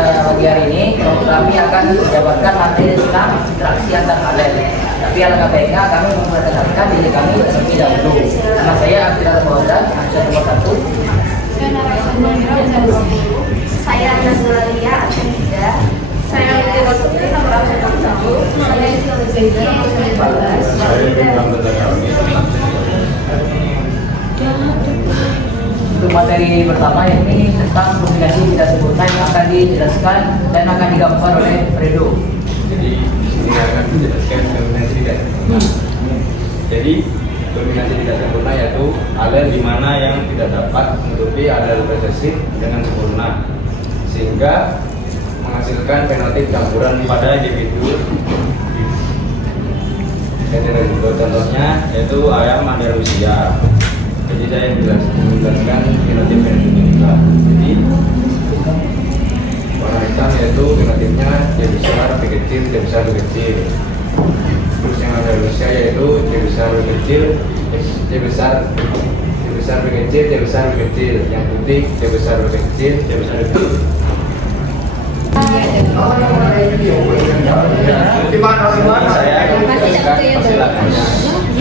pagi hari ini kami akan menjabarkan materi tentang interaksi antar alen. Tapi alangkah baiknya kami memperkenalkan diri kami terlebih dahulu. Nama saya Akira Fauzan, absen nomor 1. Saya Nazlalia, absen 3. Saya Lili Putri, nomor absen 1. Saya Zaida, nomor 15. Untuk materi pertama ini tentang kombinasi tidak sempurna yang akan dijelaskan dan akan digambar oleh Fredo. Jadi ini akan menjelaskan kombinasi tidak sempurna. Jadi kombinasi tidak sempurna yaitu alen di mana yang tidak dapat menutupi alen resesif dengan sempurna sehingga menghasilkan fenotip campuran pada individu. Contohnya yaitu ayam Andalusia. Jadi saya menjelaskan fenotip juga. Jadi warna hitam yaitu fenotipnya C besar, B kecil, C besar, B kecil. Terus yang Andalusia yaitu C besar, B kecil, C besar, C besar, B kecil, C besar, B kecil. Yang putih C besar, B kecil, C besar, B kecil. Saya menjelaskan persilakannya.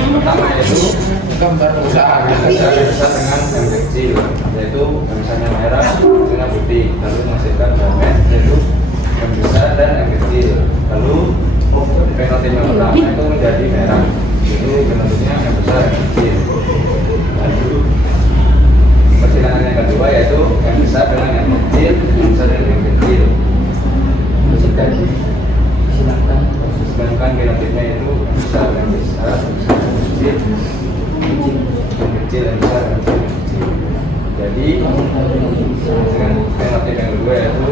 Pertama yaitu gambar besar besar dengan yang kecil, yaitu misalnya merah dengan putih, lalu menghasilkan gamet yaitu yang besar dan yang kecil. Lalu fenotip yang pertama itu menjadi merah, itu fenotipnya yang besar dan kecil. Lalu persilangan yang kedua yaitu yang besar dengan yang kecil, yang besar dan yang kecil. Sedangkan fenotipnya itu besar dan besar, kecil, yang kecil dan besar, yang kecil. Jadi dengan fenotip yang kedua yaitu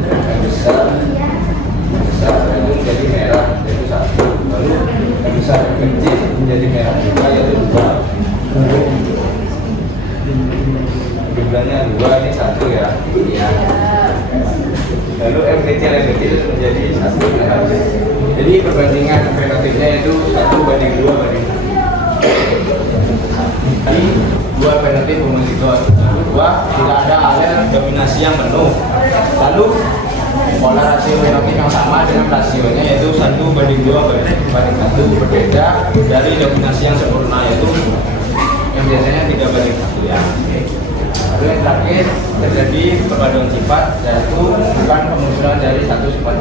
yang besar itu menjadi merah yaitu 1. Lalu yang besar yang kecil menjadi merah juga yaitu 2. Jumlahnya 2 ini 1 ya. Iya. Lalu yang kecil menjadi 1 merah. Jadi perbandingan fenotipnya itu 1 banding 2 banding 1. Jadi 2 fenotip homozigot. Kedua, tidak ada alen dominasi yang penuh. Lalu pola rasio fenotip yang sama dengan rasionya yaitu 1 banding 2 banding 1 berbeda dari dominasi yang sempurna yaitu yang biasanya 3 banding 1 ya. Lalu yang terakhir terjadi perpaduan sifat yaitu bukan pemunculan dari satu sifat.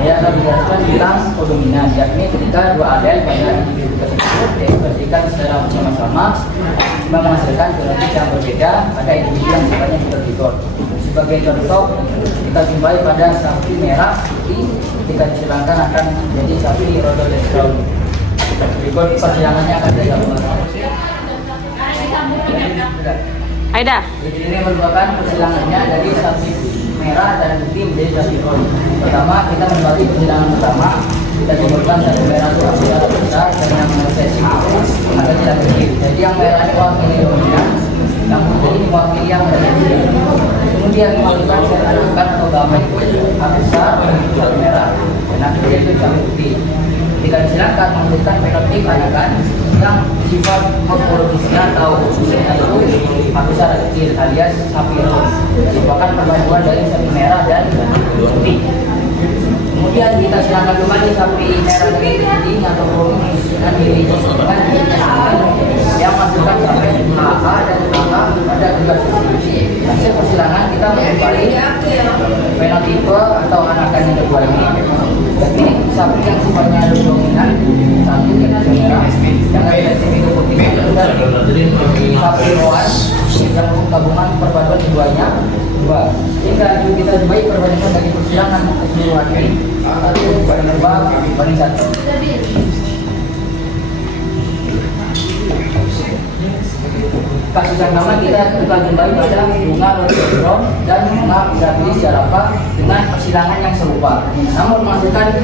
Saya akan menjelaskan tentang kodominan, yakni ketika dua alel pada individu tersebut diekspresikan secara bersama-sama menghasilkan fenotip yang berbeda pada individu yang sifatnya heterozigot. Sebagai contoh, kita jumpai pada sapi merah putih ketika disilangkan akan menjadi sapi rhododendron. Berikut persilangannya akan dilakukan. Aida. Ini merupakan persilangannya dari sapi merah dan putih menjadi sapi ron. Pertama kita membagi persilangan pertama, kita jumlahkan satu merah itu adalah besar dan yang resesi ada tidak kecil. Jadi yang merah ini mewakili dominan, yang putih ini mewakili yang resesi. Kemudian dimasukkan serangkan atau gamet A besar dan merah dan yang kecil itu sapi putih. Jika disilakan menghasilkan fenotip anakan yang sifat morfologisnya atau khususnya itu A besar kecil alias sapi ron, merupakan perpaduan dari sapi merah dan putih. Kemudian kita silakan kembali sapi merah dari putih atau dengan yang menghasilkan gamet AA dan AA pada kedua sisi. Hasil persilangan kita menjumpai fenotipe atau anakan yang kedua ini. Jadi sapi yang sifatnya dominan satu yang merah, yang agresif itu putih dan sapi roan yang gabungan perpaduan keduanya 2. Jika kita jumpai perbandingan dari persilangan keseluruhan ini 1 banding 2 banding 1. Kasus yang pertama kita jumpai pada bunga rhododendron dan bunga Mirabilis jarapa dengan persilangan yang serupa, namun menghasilkan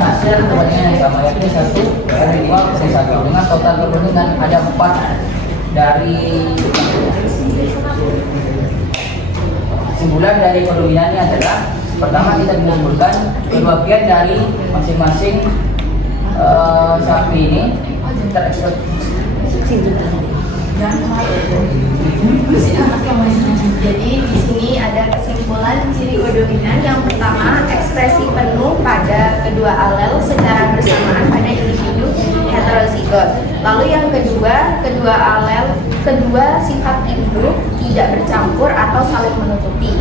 hasil perbandingan yang sama, yakni 1 banding 2 banding 1 dengan total perbandingan ada 4 dari kesimpulan dari kodominannya adalah pertama kita menyimpulkan kebagian dari masing-masing sapi ini terekspresi pada kedua alel secara bersamaan pada individu heterozigot. Lalu yang kedua sifat induk tidak bercampur atau saling menutupi.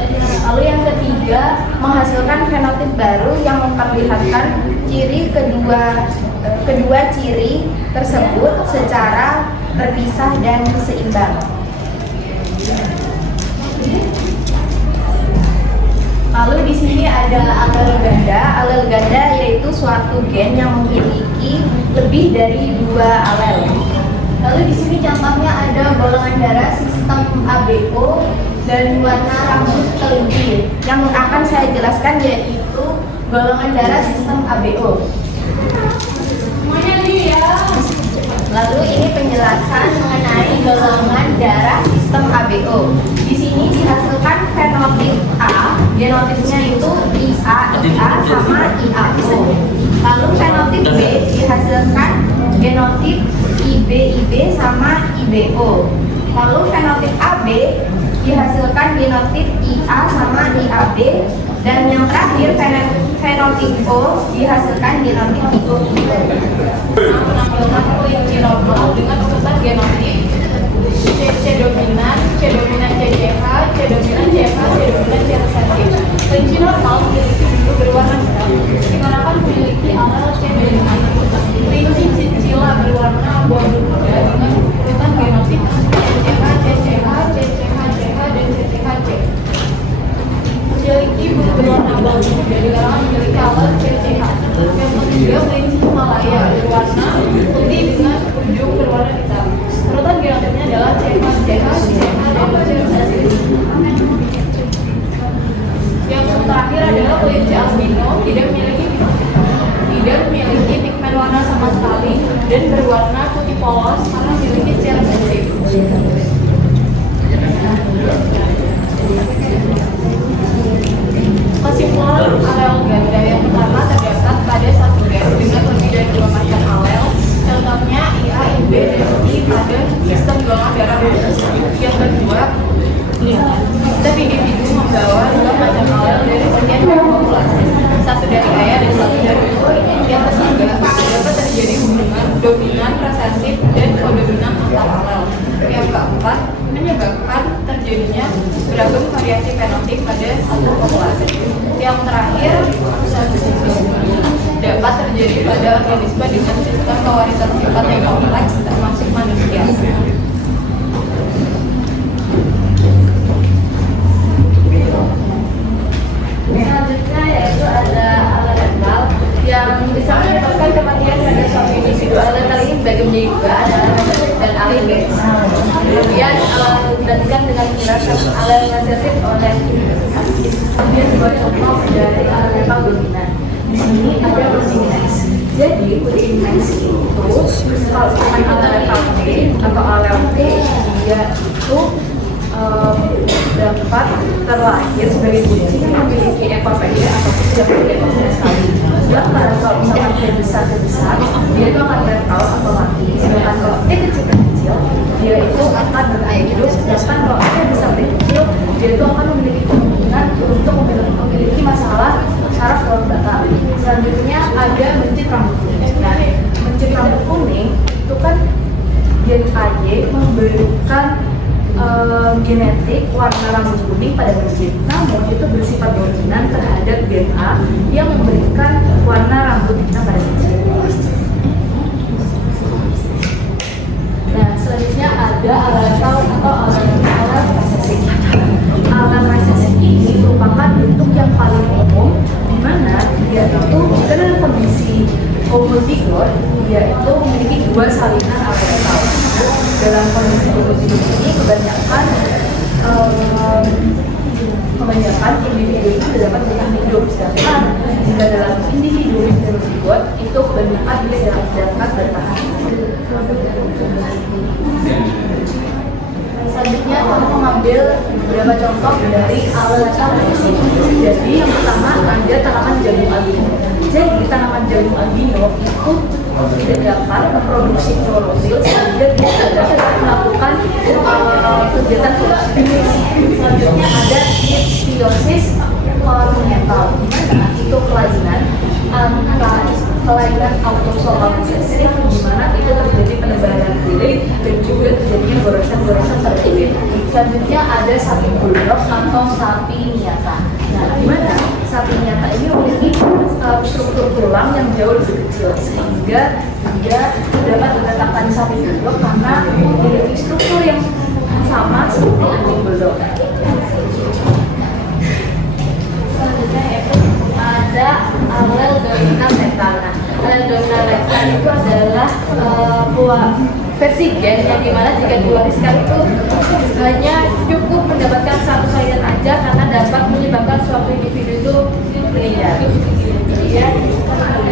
Lalu yang ketiga, menghasilkan fenotip baru yang memperlihatkan ciri kedua ciri tersebut secara terpisah dan seimbang. Lalu di sini ada alel ganda. Alel ganda yaitu suatu gen yang memiliki lebih dari 2 alel. Lalu di sini contohnya ada golongan darah sistem ABO dan warna rambut kelinci. Yang akan saya jelaskan yaitu golongan darah sistem ABO. Lalu ini penjelasan mengenai golongan darah sistem ABO. Di sini dihasilkan fenotip A, genotipnya itu IA sama IAO. Lalu fenotip B dihasilkan genotip IB sama IBO. Lalu fenotip AB dihasilkan genotip IA sama IAB. Dan yang terakhir fenotip O dihasilkan genotip IO. Kelinci normal dengan urutan genotip C dominan, CCH, C dominan CH, C dominan C resesif. Kelinci normal memiliki biru berwarna hitam, dikarenakan memiliki alel C dominan. Kelinci cicila berwarna abu-abu muda dengan urutan genotip CCH, CCH, CCH, CH, dan CCHC. Memiliki bulu berwarna abu-abu muda dikarenakan memiliki alel CCH. Yang ketiga, kelinci Himalaya berwarna putih dengan ujung berwarna hitam. Urutan genotipnya adalah CH, CH, CH, dan CH. Yang terakhir adalah kelinci albino, tidak memiliki pigmen warna sama sekali dan berwarna putih polos karena memiliki C resesif. Kesimpulan alel ganda yang pertama terdapat pada satu gen dengan lebih dari 2 macam alel. Contohnya IA, IB, dan I pada sistem golongan darah manusia. Yang kedua, setiap individu membawa 2 macam alel dari sekian populasi, satu dari ayah dan satu dari ibu. Yang ketiga, dapat terjadi hubungan dominan, resesif, dan kodominan antar alel. Yang keempat, menyebabkan terjadinya beragam variasi fenotip pada satu populasi. Yang terakhir, dapat terjadi pada organisme dengan sistem pewarisan sifat yang kompleks termasuk manusia. Selanjutnya yaitu ada alel letal yang bisa menyebabkan kematian pada suatu individu. Alel letal ini dibagi menjadi 2, ada alel dan alel B. Kemudian digantikan dengan penjelasan alel resesif oleh kemudian sebuah contoh dari alel letal dominan. Di sini ada proximitas. Jadi proximitas itu kalau misalkan alel letal T atau alel T dia itu dapat terlahir sebagai kucing yang memiliki ekor pendek atau tidak memiliki ekor sama sekali. Sedangkan kalau misalkan T besar dia itu akan bertaut atau mati. Sedangkan kalau T kecil dia itu akan bertahan hidup. Sedangkan kalau T besar kecil dia itu akan memiliki kemungkinan untuk memiliki masalah saraf tulang belakang. Selanjutnya ada mencit rambut kuning. Nah, mencit rambut kuning itu kan gen AY memberikan genetik warna rambut kuning pada mencit. Namun itu bersifat dominan terhadap gen A yang memberikan warna rambut hitam pada mencit. Nah, selanjutnya ada alel atau alel resesif. Alel resesif ini merupakan bentuk yang paling umum di mana dia itu jika dalam kondisi homozigot dia itu memiliki 2 salinan alel. Dalam kondisi homozigot ini kebanyakan individu itu dapat bertahan hidup, sedangkan jika dalam individu heterozigot itu kebanyakan dia dapat bertahan hidup. Selanjutnya kamu mengambil beberapa contoh dari alel resesif. Jadi yang pertama ada tanaman jagung albino. Jadi tanaman jagung albino itu tidak dapat memproduksi klorofil sehingga dia tidak dapat melakukan kegiatan fotosintesis. Selanjutnya ada ichthyosis monumental, di mana untuk kelainan kelainan autosomal resesif di mana itu terjadi penebalan kulit dan juga terjadinya goresan-goresan pada kulit. Selanjutnya ada sapi bulldog atau sapi niata. Nah, di mana sapi niata ini memiliki struktur tulang yang jauh lebih kecil sehingga dia dapat dikatakan sapi bulldog karena memiliki struktur yang sama seperti anjing bulldog. Selanjutnya yaitu ada alel dominan letal. Nah, alel dominan letal itu adalah versi gen yang dimana jika diwariskan itu hanya cukup mendapatkan satu salinan aja karena dapat menyebabkan suatu individu itu meninggal. Kemudian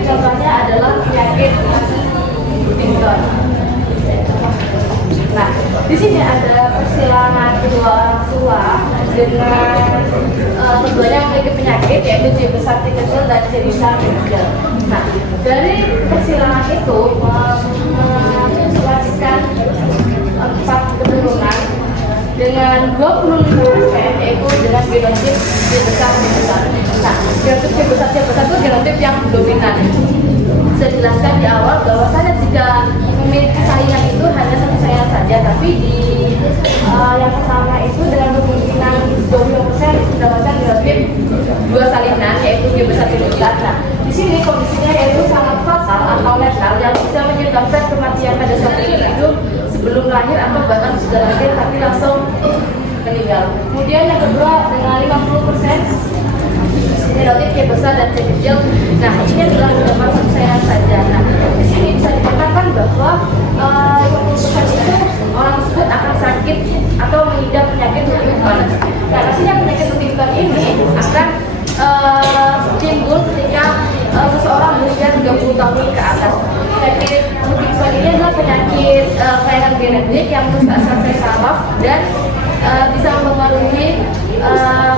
contohnya adalah penyakit Huntington. Nah, di sini ada persilangan kedua orang tua dengan keduanya memiliki penyakit yaitu C besar T kecil dan C besar T kecil. Nah, dari persilangan itu mewariskan 4 keturunan dengan 25% yaitu dengan genotip C besar T besar. Nah, genotip C besar T besar itu genotip yang dominan. Saya jelaskan di awal bahwasanya jika memiliki saingan itu hanya satu saingan saja, tapi di yang pertama itu dengan kemungkinan 20% mendapatkan genotip 2 salinan yaitu G besar T besar. Nah, di sini kondisinya yaitu sangat fatal atau letal yang bisa menyebabkan kematian pada suatu individu sebelum lahir atau bahkan sudah lahir tapi langsung meninggal. Kemudian yang kedua dengan 50% genotip C besar dan C kecil. Nah, ini adalah mendapat satu saingan saja. Nah, di sini bisa dikatakan bahwa 50% itu orang tersebut akan sakit atau mengidap penyakit Huntington. Nah, artinya penyakit Huntington ini akan timbul ketika seseorang berusia 30 tahun ke atas. Penyakit Huntington ini adalah penyakit kelainan genetik yang merusak sel saraf dan bisa mempengaruhi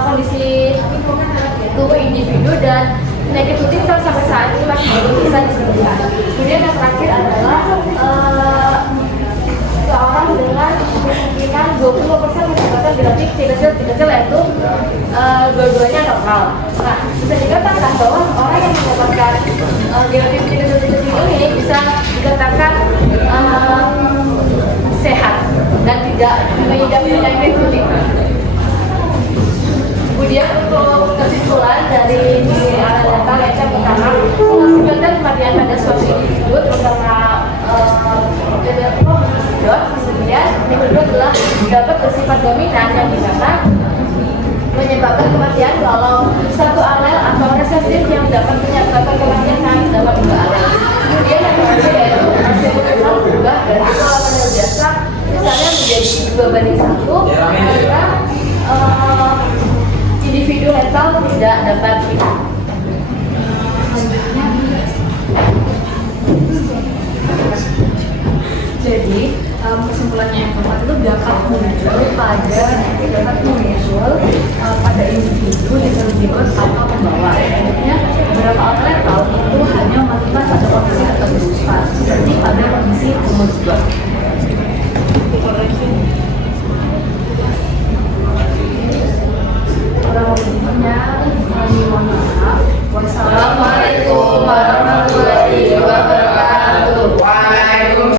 kondisi tubuh individu dan penyakit Huntington sampai saat ini masih belum bisa disembuhkan. Kemudian yang terakhir adalah seorang dengan kemungkinan 20% mendapatkan genotip C kecil yaitu dua-duanya normal. Nah, bisa dikatakan bahwa orang yang mendapatkan genotip C kecil ini bisa dikatakan sehat dan tidak mengidap penyakit Huntington. Kemudian untuk kesimpulan dari alel letal yang pertama, mengakibatkan kematian pada suatu individu terutama kemudian yang kedua adalah dapat bersifat dominan yang dimana menyebabkan kematian walau satu alel atau resesif yang dapat menyebabkan kematian hanya dapat 2 alel. Kemudian yang ketiga yaitu resesif berubah dari pola model biasa misalnya menjadi 2:1 karena